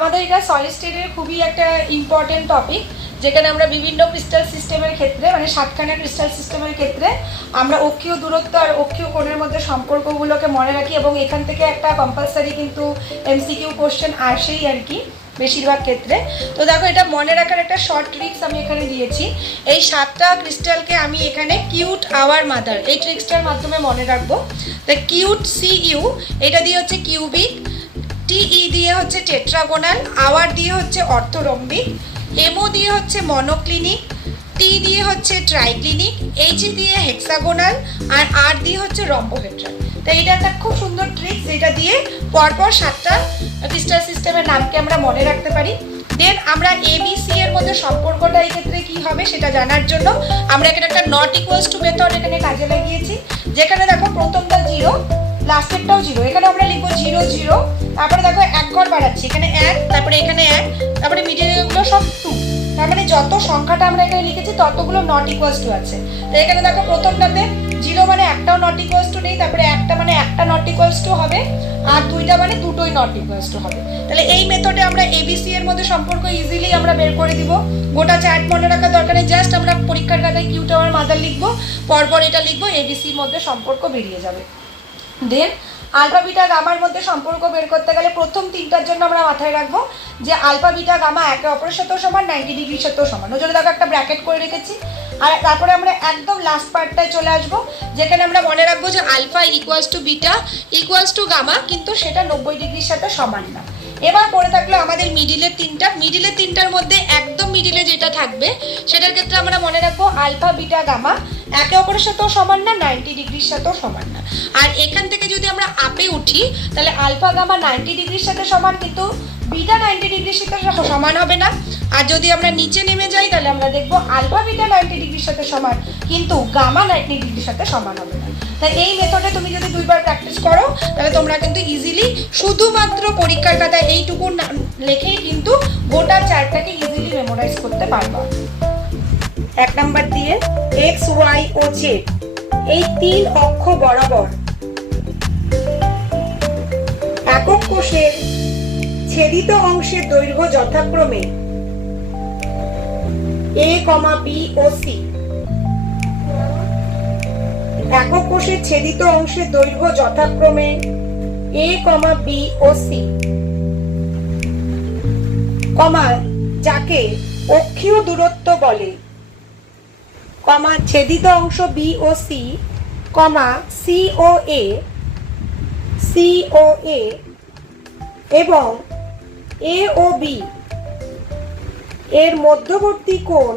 আমাদের এটা সলিড স্টেটের খুবই একটা ইম্পর্টেন্ট টপিক, যেখানে আমরা বিভিন্ন ক্রিস্টাল সিস্টেমের ক্ষেত্রে মানে সাতখানা ক্রিস্টাল সিস্টেমের ক্ষেত্রে আমরা অক্ষীয় দূরত্ব আর অক্ষীয় কোণের মধ্যে সম্পর্কগুলোকে মনে রাখি, এবং এখান থেকে একটা কম্পালসারি কিন্তু এমসিকিউ কোশ্চেন আসেই আর কি বেশিরভাগ ক্ষেত্রে। তো দেখো, এটা মনে রাখার একটা শর্ট ট্রিক্স আমি এখানে দিয়েছি। এই 7টা ক্রিস্টালকে আমি এখানে কিউট আওয়ার মাদার এই ট্রিক্সটার মাধ্যমে মনে রাখবো। তো কিউট CU এটা দিয়ে হচ্ছে কিউবিক, TE দিয়ে হচ্ছে টেট্রাগোনাল, আওয়ার দিয়ে হচ্ছে অর্থোরম্বিক, MO দিয়ে হচ্ছে মনোক্লিনিক, T দিয়ে হচ্ছে ট্রাইক্লিনিক, H দিয়ে হেক্সাগোনাল, আর R দিয়ে হচ্ছে রম্বোহেড্রাল। তো এটা একটা খুব সুন্দর ট্রিক্স, যেটা দিয়ে পরপর 7টা ক্রিস্টাল সিস্টেমের নামকে আমরা মনে রাখতে পারি। দেন আমরা ABC এর মধ্যে সম্পর্কটা এই ক্ষেত্রে কি হবে সেটা জানার জন্য আমরা এখানে একটা নট ইকুয়ালস টু মেথড এখানে কাজে লাগিয়েছি, যেখানে দেখো প্রথমটা 0, লাস্টেরটাও 0, এখানে আমরা লিখবো 0 0, তারপরে দেখো 1 ঘর বাড়াচ্ছি, এখানে 1, তারপরে এখানে 1, তারপরে মিডিলগুলো সব 2, তার মানে যত সংখ্যাটা আমরা এখানে লিখেছি ততগুলো নট ইকুয়ালস টু আছে। তো এখানে দেখো প্রথমটাতে 0 মানে একটাও নট ইকুয়ালস টু নেই, তারপরে একটা মানে একটা নট ইকুয়ালস টু হবে, আর 2টা মানে দুটোই নট ইকুয়ালস টু হবে। তাহলে এই মেথডে আমরা ABC এর মধ্যে সম্পর্ক ইজিলি আমরা বের করে দিব। গোটা চার্ট মনে রাখার দরকার নেই, জাস্ট আমরা পরীক্ষার খাতায় কিউ টাওয়ার মাদার লিখবো, পরপর এটা লিখবো, ABC এর মধ্যে সম্পর্ক বেরিয়ে যাবে। দেন আলফা বিটা গামার মধ্যে সম্পর্ক বের করতে গেলে প্রথম 3টার জন্য আমরা মাথায় রাখবো যে আলফা বিটা গামা একে অপরের সাথেও সমান, 90 ডিগ্রির সাথেও সমান। ওই জন্য দেখো একটা ব্র্যাকেট করে রেখেছি। আর তারপরে আমরা একদম লাস্ট পার্টটায় চলে আসবো, যেখানে আমরা মনে রাখবো যে alpha equals to beta equals to gamma, কিন্তু সেটা 90 ডিগ্রির সাথে সমান না। এবার পড়ে থাকলো আমাদের মিডিলের 3টার মধ্যে একদম মিডিলে যেটা থাকবে সেটার ক্ষেত্রে আমরা মনে রাখবো আলফা বিটা গামা একে অপরের সাথেও সমান না, 90 ডিগ্রির সাথেও সমান না। আর এখান থেকে যদি আমরা আপে উঠি তাহলে আলফা গামা 90 ডিগ্রির সাথে সমান, কিন্তু বিটা 90 ডিগ্রির সাথে সমান হবে না। আর যদি আমরা নিচে নেমে যাই তাহলে আমরা দেখবো আলফা বিটা 90 ডিগ্রির সাথে সমান, কিন্তু গামা 90 ডিগ্রির সাথে সমান হবে না। তাই এই মেথডে তুমি যদি 2বার প্র্যাকটিস করো তাহলে তোমরা কিন্তু ইজিলি শুধুমাত্র পরীক্ষার খাতায় এইটুকু লেখেই কিন্তু গোটা চার্টটাকে ইজিলি মেমোরাইজ করতে পারবা। 1 নাম্বার দিয়ে X, Y ও Z এই 3 অক্ষ বরাবর একক কোষের ছেদিত অংশের দৈর্ঘ্য যথাক্রমে A, B ও C। একক কোষের ছেদিত অংশের দৈর্ঘ্য যথাক্রমে A, B ও C, যাকে অক্ষীয় দূরত্ব বলে, ছেদিত অংশ B O C, C O A এবং A ও B এর মধ্যবর্তী কোণ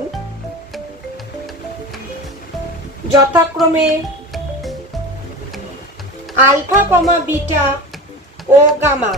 যথাক্রমে আলফা, বিটা ও গামা।